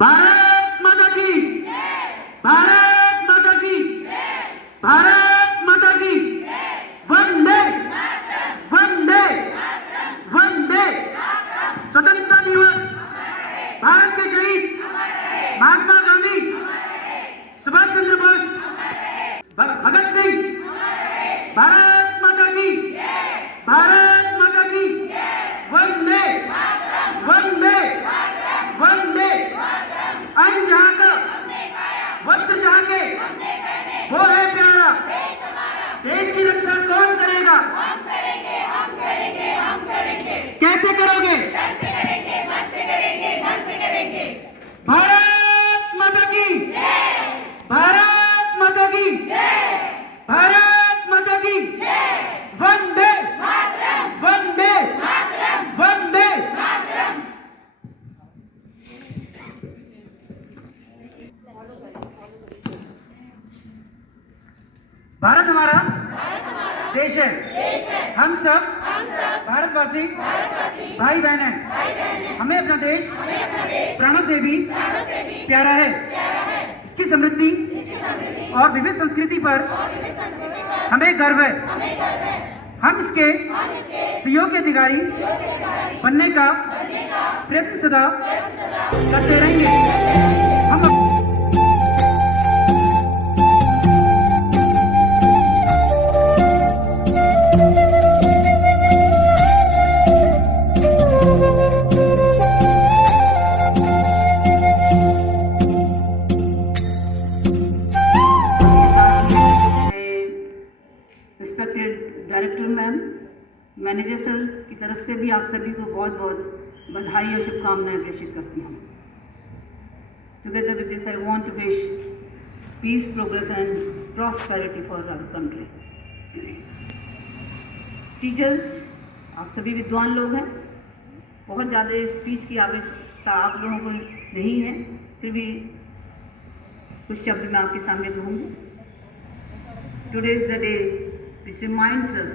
भारत माता की, भारत माता की, भारत माता की, वंदे वंदे वंदे। स्वतंत्रता दिवस, भारत के शहीद महात्मा गांधी, सुभाष चंद्र बोस, भगत सिंह, भारत माता की, भारत माता की, वंदे वंदे वंदे। अन्न जहाँ का, वस्त्र जहाँ के, वो है प्यारा। देश की रक्षा कौन करेगा? हम करेंगे, हम करेंगे, हम करेंगे। कैसे करोगे? कैसे करेंगे? मन से करेंगे, धन से करेंगे। भारत माता की, जय, भारत माता की, जय, भारत माता की, जय। वंदे मातरम, वंदे मातरम, वंदे। मातरम। भारत हमारा देश है। देश है। हम सब हम सब भारतवासी भारतवासी भाई बहन हैं। भाई बहन हैं। हमें अपना देश हमें अपना देश प्राणों से भी प्राणों से भी प्यारा है। प्यारा है। इसकी समृद्धि इसकी समृद्धि और विविध संस्कृति पर और विविध संस्कृति पर हमें गर्व है। हमें गर्व है। हम इसके हम इसके सहयोग के अधिकारी बनने का प्रयत्न सदा करते रहेंगे। हम respected director ma'am, manager sir की तरफ से भी आप सभी को बहुत बहुत बधाई और शुभकामनाएं प्रेषित करती हूँ। Together with this I want to wish peace, progress and prosperity for our country. Teachers, आप सभी विद्वान लोग हैं, बहुत ज़्यादा स्पीच की आवश्यकता आप लोगों को नहीं है, फिर भी कुछ शब्द मैं आपके सामने कहूँगी। Today is the day which reminds us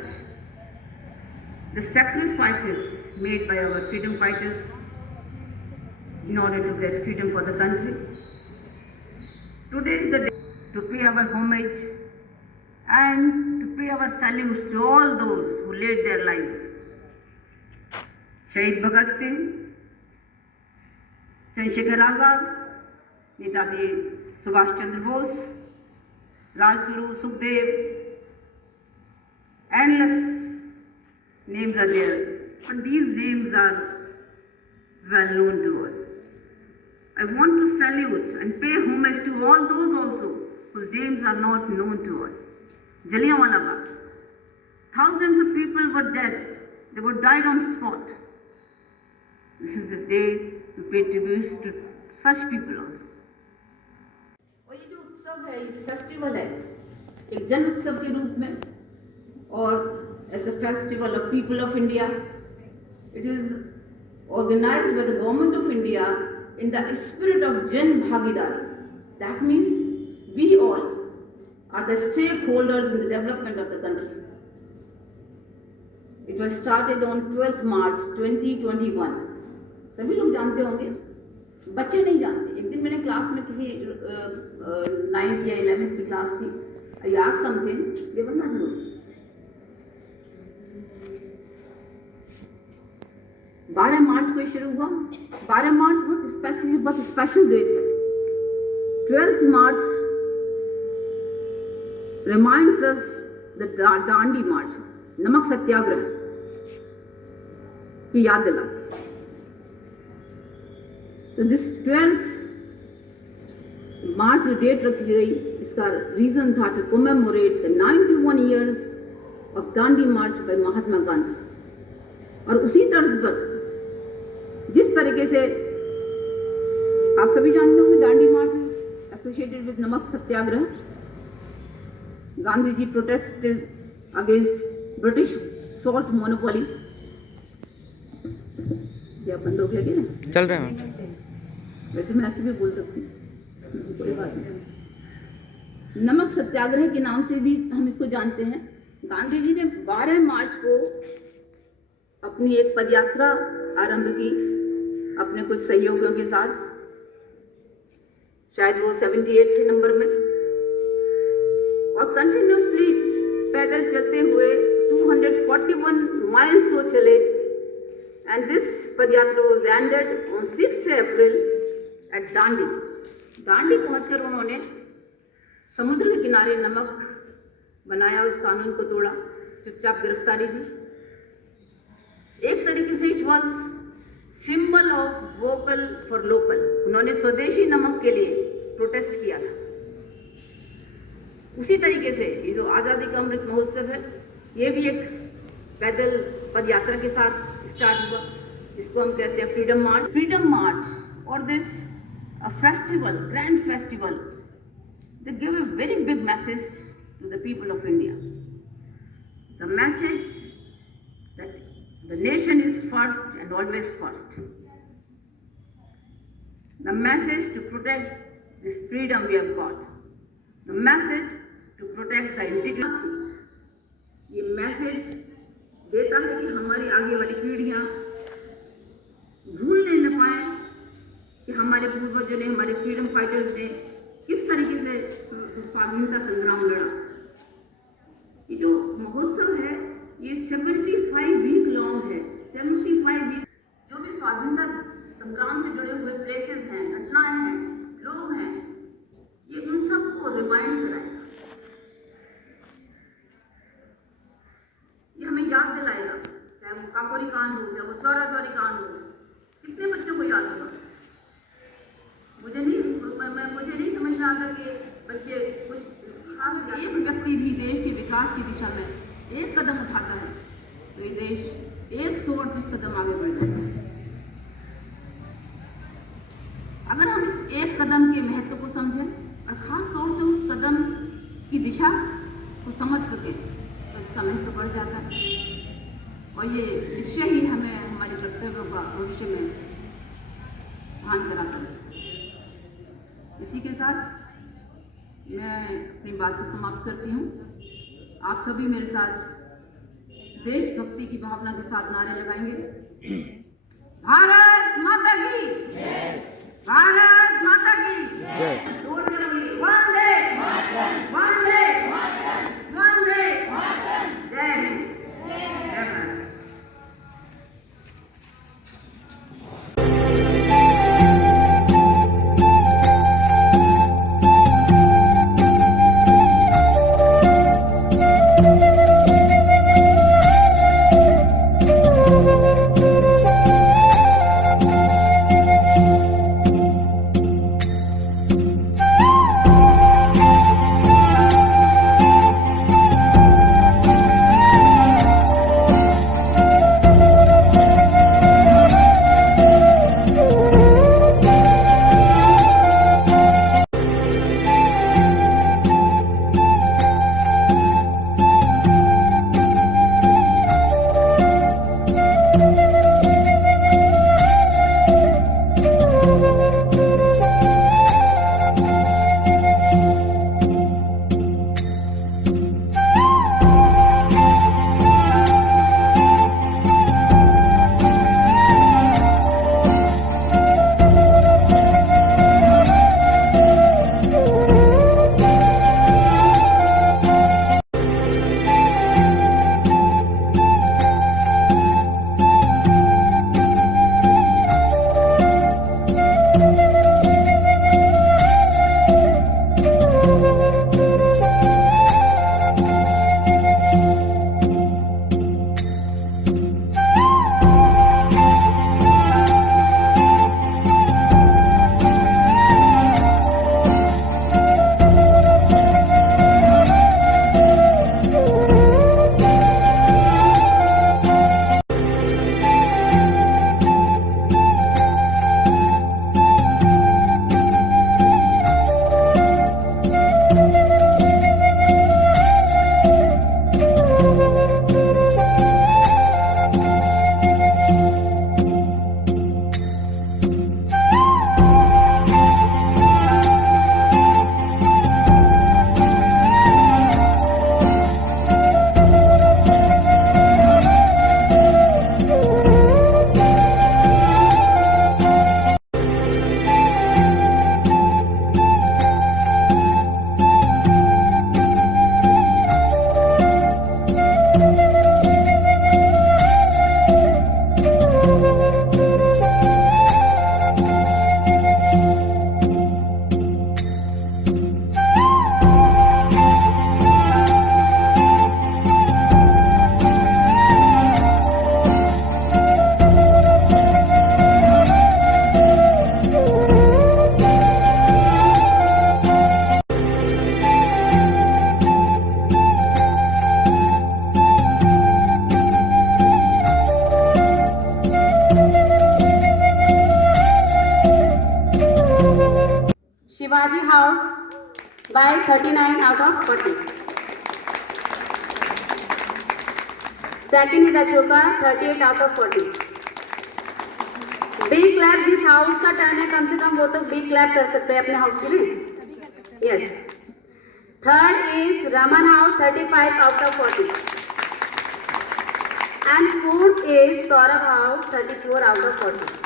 the sacrifices made by our freedom fighters in order to get freedom for the country. Today is the day to pay our homage and to pay our salutes to all those who laid their lives. Shahid Bhagat Singh, Chandrasekhar Azad, Netaji Subhash Chandra Bose, Rajguru, Sukhdev, endless names are there, but these names are well known to all. I want to salute and pay homage to all those also whose names are not known to all. Jallianwala Bagh. Thousands of people were dead. They were died on spot. This is the day to pay tributes to such people also. और ये जो उत्सव है, ये festival है, एक जन उत्सव के रूप में, और as a festival of people of India, it is organised by the government of India in the spirit of जन भागीदारी. That means we all are the stakeholders in the development of the country. It was started on 12 March 2021. सभी लोग जानते होंगे, बच्चे नहीं जानते. एक दिन मैंने क्लास में किसी 9th या 11th की क्लास थी, I asked something, they were not knowing. 12 मार्च को शुरू हुआ. 12 मार्च बहुत स्पेशल डेट है. 12th March reminds us the Dandi March, Namak Satyagraha की याद दिलाती. तो दिस 12th मार्च जो डेट रखी गई, इसका रीजन था to commemorate the 91 years of Dandi March by Mahatma Gandhi. और उसी तर्ज पर जिस तरीके से आप सभी जानते होंगे, Dandi March is associated with Namak Satyagraha. Gandhi ji protested against British salt monopoly. क्या बंद हो गया क्या? चल रहे हैं. वैसे मैं ऐसे भी बोल सकती हूँ, कोई बात नहीं. नमक सत्याग्रह के नाम से भी हम इसको जानते हैं. गांधी जी ने 12 मार्च को अपनी एक पदयात्रा आरंभ की अपने कुछ सहयोगियों के साथ, शायद वो 78 थे नंबर में, और कंटिन्यूसली पैदल चलते हुए 241 माइल्स वो चले। And this padyatra was ended on 6 April at Dandi. Dandi पहुंचकर उन्होंने समुद्र के किनारे नमक बनाया, उस कानून को तोड़ा, चुपचाप गिरफ्तारी दी। एक तरीके से it was symbol of vocal for local. उन्होंने स्वदेशी नमक के लिए प्रोटेस्ट किया था। उसी तरीके से ये जो आज़ादी का अमृत महोत्सव है, ये भी एक पैदल पद यात्रा के साथ स्टार्ट हुआ, जिसको हम कहते हैं फ्रीडम मार्च। फ्रीडम मार्च और this a festival, grand festival, they give a very big message to the people of India. The message that the nation is first and always first. The message to protect this freedom we have got. The message to protect the integrity. ये message देता है कि हमारी आगे वाली पीढ़ियां भूलने न पाए कि हमारे पूर्वजों ने, हमारे फ्रीडम फाइटर्स ने किस तरीके से स्वाधीनता संग्राम लड़ा। ये जो महोत्सव है ये 75 वीक लॉन्ग है। 75 वीक जो भी स्वाधीनता संग्राम से जुड़े हुए प्लेसेस हैं, घटनाएं हैं, लोग हैं, ये उन सबको रिमाइंड कराएगा। ये हमें याद दिलाएगा, चाहे वो काकोरी कांड हो, चाहे वो चौरा चौरी कांड हो। कितने बच्चों को याद होगा? मुझे नहीं समझ में आता कि बच्चे कुछ, हर एक व्यक्ति भी देश के विकास की दिशा में एक कदम उठाता है तो ये देश 138 कदम आगे बढ़ जाता है। अगर हम इस एक कदम के महत्व को समझें और खास तौर से उस कदम की दिशा को समझ सकें तो इसका महत्व बढ़ जाता है, और ये निश्चय ही हमें हमारे कर्तव्यों का भविष्य में भान कराता है। इसी के साथ मैं अपनी बात को समाप्त करती हूँ। आप सभी मेरे साथ देशभक्ति की भावना के साथ नारे लगाएंगे। भारत माता की जय, भारत माता की जय। वंदे वंदे वंदे जय हिंद, जय Bharat. Shivaji House by 39 out of 40. Second is Ashoka, 38 out of 40. Big clap जिस हाउस का टर्न है कम से कम वो तो बिग क्लैप कर सकते हैं अपने हाउस के लिए. Yes. Third is Raman house, 35 out of 40. And fourth is Saurabh house, 34 out of 40.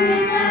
Sumita